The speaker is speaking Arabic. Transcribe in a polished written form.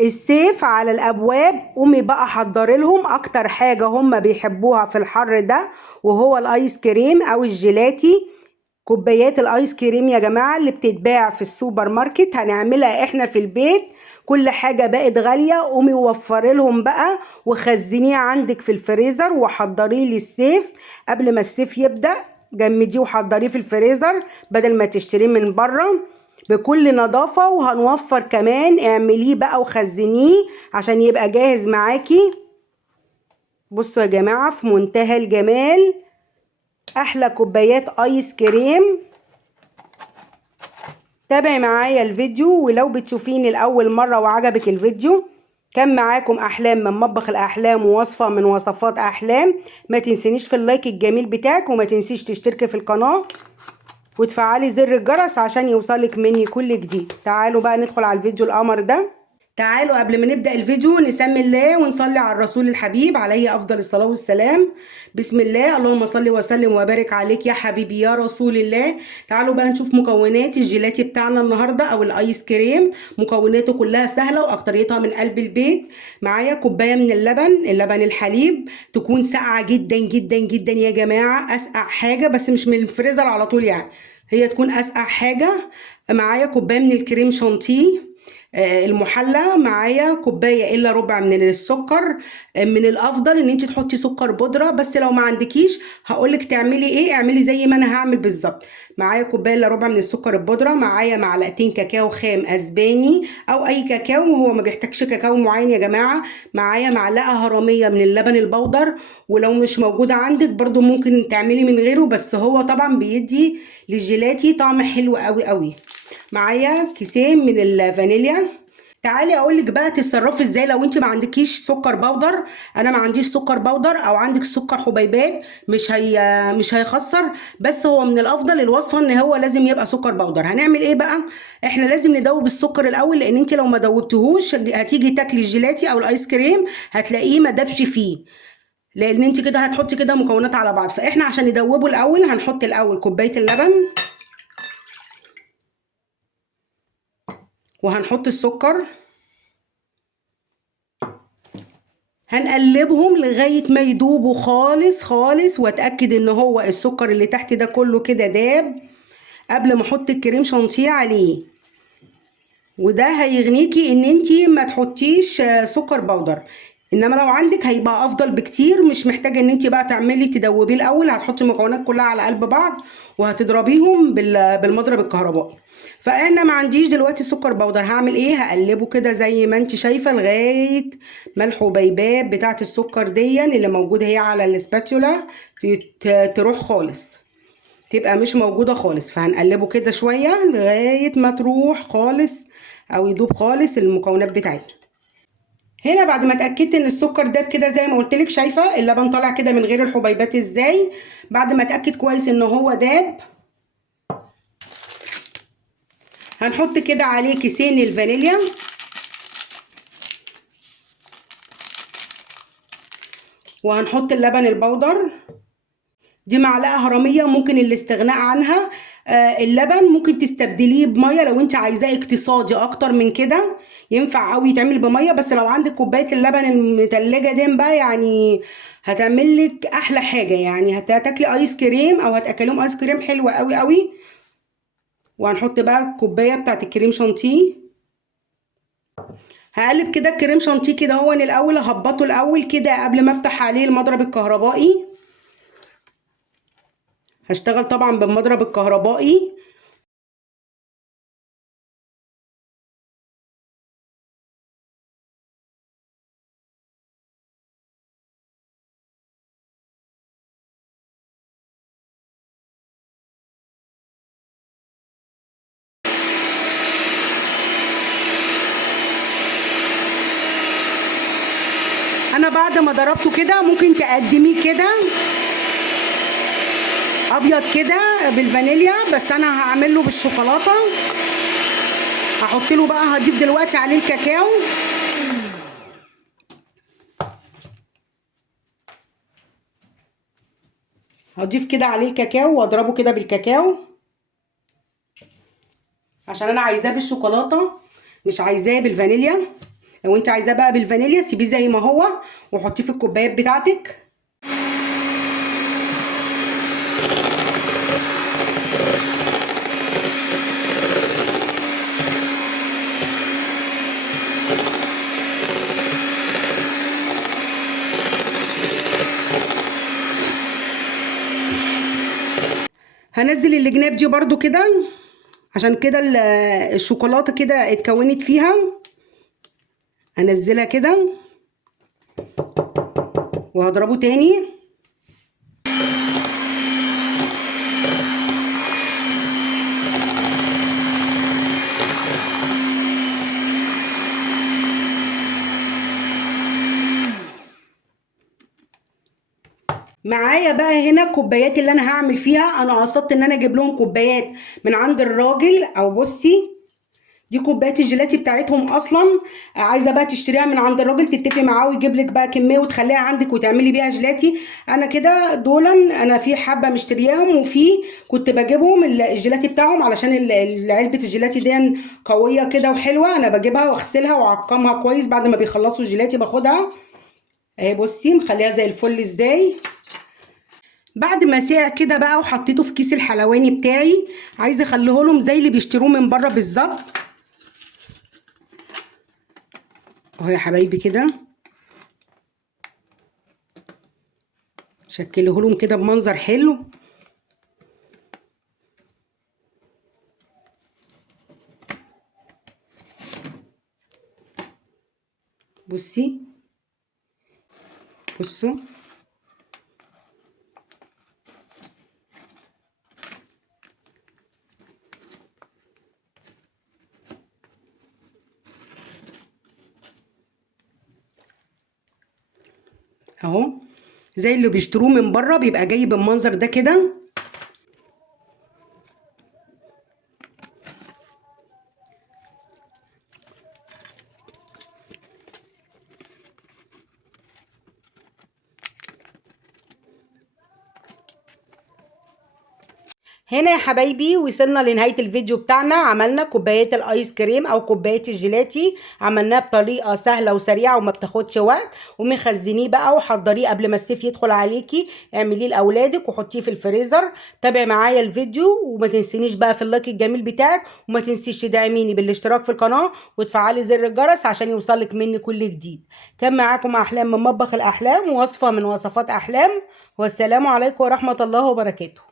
الصيف على الابواب، قومي بقى حضري لهم اكتر حاجه هم بيحبوها في الحر ده، وهو الايس كريم او الجيلاتي. كوبايات الايس كريم يا جماعه اللي بتتباع في السوبر ماركت هنعملها احنا في البيت. كل حاجه بقت غاليه، قومي وفري لهم بقى وخزنيه عندك في الفريزر وحضريه للصيف قبل ما الصيف يبدا. جمديه وحضريه في الفريزر بدل ما تشتريه من بره بكل نظافة. وهنوفر كمان، اعمليه بقى وخزنيه عشان يبقى جاهز معاكي. بصوا يا جماعة في منتهى الجمال، احلى كوبايات ايس كريم. تابعي معايا الفيديو، ولو بتشوفيني لأول مرة وعجبك الفيديو كان معاكم احلام من مطبخ الاحلام ووصفة من وصفات احلام. ما تنسينيش في اللايك الجميل بتاعك، وما تنسيش تشتركي في القناة وتفعلي زر الجرس عشان يوصلك مني كل جديد. تعالوا بقى ندخل على الفيديو القمر ده. تعالوا قبل ما نبدأ الفيديو نسمي الله ونصلي على الرسول الحبيب عليه أفضل الصلاة والسلام. بسم الله، اللهم صل وسلم وبارك عليك يا حبيبي يا رسول الله. تعالوا بقى نشوف مكونات الجيلاتي بتاعنا النهاردة أو الآيس كريم. مكوناته كلها سهلة وأكتريتها من قلب البيت. معايا كوباية من اللبن الحليب، تكون ساقعة جدا جدا جدا يا جماعة، أسقع حاجة، بس مش من الفريزر على طول يعني، هي تكون أسقع حاجة. معايا كوباية من الكريم شانتيه المحلى. معايا كوبايه الا ربع من السكر. من الافضل ان انت تحطي سكر بودره، بس لو ما عندكيش هقولك تعملي ايه، اعملي زي ما انا هعمل بالظبط. معايا كوبايه الا ربع من السكر البودره. معايا معلقتين كاكاو خام اسباني او اي كاكاو، وهو ما بيحتاجش كاكاو معين يا جماعه. معايا معلقه هرميه من اللبن البودر، ولو مش موجوده عندك برضو ممكن تعملي من غيره، بس هو طبعا بيدي للجيلاتي طعم حلو قوي قوي. معايا كيسين من الفانيليا. تعالي اقولك بقى تتصرفي ازاي لو انت ما عندكيش سكر بودر. انا ما عنديش سكر بودر، او عندك سكر حبيبات مش هيخسر، بس هو من الافضل الوصفه ان هو لازم يبقى سكر بودر. هنعمل ايه بقى؟ احنا لازم ندوب السكر الاول، لان انت لو ما دوبتهوش هتيجي تاكلي الجيلاتي او الايس كريم هتلاقيه ما دابش فيه، لان انت كده هتحطي كده مكونات على بعض. فاحنا عشان ندوبه الاول هنحط الاول كوبايه اللبن، وهنحط السكر، هنقلبهم لغاية ما يدوبوا خالص خالص، واتأكد ان هو السكر اللي تحت ده كله كده داب قبل ما احط الكريم شانتيه عليه. وده هيغنيكي ان انتي ما تحطيش سكر بودر، انما لو عندك هيبقى افضل بكتير. مش محتاجه ان انتي بقى تعملي تدوبيه الاول، هتحطي المكونات كلها على قلب بعض وهتضربيهم بالمضرب الكهربائي. فانا ما عنديش دلوقتي سكر بودر، هعمل ايه؟ هقلبه كده زي ما انت شايفه لغايه ما الحبيبات بتاعه السكر دي اللي موجوده هي على الاسباتيولا تروح خالص، تبقى مش موجوده خالص. فهنقلبه كده شويه لغايه ما تروح خالص او يدوب خالص المكونات بتاعتنا. هنا بعد ما اتاكدت ان السكر داب كده زي ما قلت لك، شايفه اللبن طالع كده من غير الحبيبات ازاي؟ بعد ما اتاكد كويس ان هو داب هنحط كده عليه كيسين الفانيليا، وهنحط اللبن البودر. دي معلقه هرميه ممكن الاستغناء عنها. اللبن ممكن تستبدليه بميه لو انت عايزاه اقتصادي اكتر من كده، ينفع قوي يتعمل بميه. بس لو عندك كوبايه اللبن المتلجه دي بقى يعني هتعمل لك احلى حاجه، يعني هتاكلي ايس كريم او هتاكليهم ايس كريم حلوه قوي قوي. وهنحط بقى الكوبايه بتاعت الكريم شانتيه. هقلب كده الكريم شانتيه كده، هو الاول ههبطه الاول كده قبل ما افتح عليه المضرب الكهربائي. هشتغل طبعا بالمضرب الكهربائي. انا بعد ما ضربته كده ممكن تقدميه كده ابيض كده بالفانيليا، بس انا هعمل له بالشوكولاته. هحط له بقى، هضيف دلوقتي عليه الكاكاو. هضيف كده عليه الكاكاو واضربه كده بالكاكاو عشان انا عايزاه بالشوكولاته مش عايزاه بالفانيليا. لو انت عايزاه بقى بالفانيليا سيبيه زي ما هو وحطيه في الكوبايات بتاعتك. هنزل الجناب دي برضو كده عشان كده الشوكولاته كده اتكونت فيها. هنزلها كده وهضربه تاني. معايا بقى هنا الكوبايات اللي انا هعمل فيها. انا قصدت ان انا اجيب لهم كوبايات من عند الراجل، او بصي دي كوبايات الجيلاتي بتاعتهم اصلا. عايزه بقى تشتريها من عند الراجل تتفقي معاه ويجيب لك بقى كميه وتخليها عندك وتعملي بيها جيلاتي. انا كده دولا انا في حبه مشترياهم، وفي كنت بجيبهم الجيلاتي بتاعهم علشان علبه الجيلاتي دي قويه كده وحلوه. انا بجيبها واغسلها واعقمها كويس بعد ما بيخلصوا الجيلاتي باخدها اهي. بصي مخليها زي الفل ازاي. بعد ما ساق كده بقى وحطيته في كيس الحلواني بتاعي، عايزه اخليه لهم زي اللي بيشتروه من بره بالظبط اهو يا حبايبي كده. شكله لهم كده بمنظر حلو. بصي بصوا اهو زي اللي بيشتروه من بره بيبقى جاي بالمنظر ده كده. هنا يا حبايبي وصلنا لنهاية الفيديو بتاعنا. عملنا كوبايات الايس كريم او كوبايات الجيلاتي، عملناه بطريقة سهلة وسريعة وما بتاخدش وقت. ومخزنيه بقى وحضريه قبل ما الصيف يدخل عليكي، اعمليه لاولادك وحطيه في الفريزر. تابعي معايا الفيديو وما تنسينيش بقى في اللايك الجميل بتاعك، وما تنسيش تدعميني بالاشتراك في القناة وتفعلي زر الجرس عشان يوصلك مني كل جديد. كان معاكم احلام من مطبخ الاحلام، وصفة من وصفات احلام، والسلام عليكم ورحمة الله وبركاته.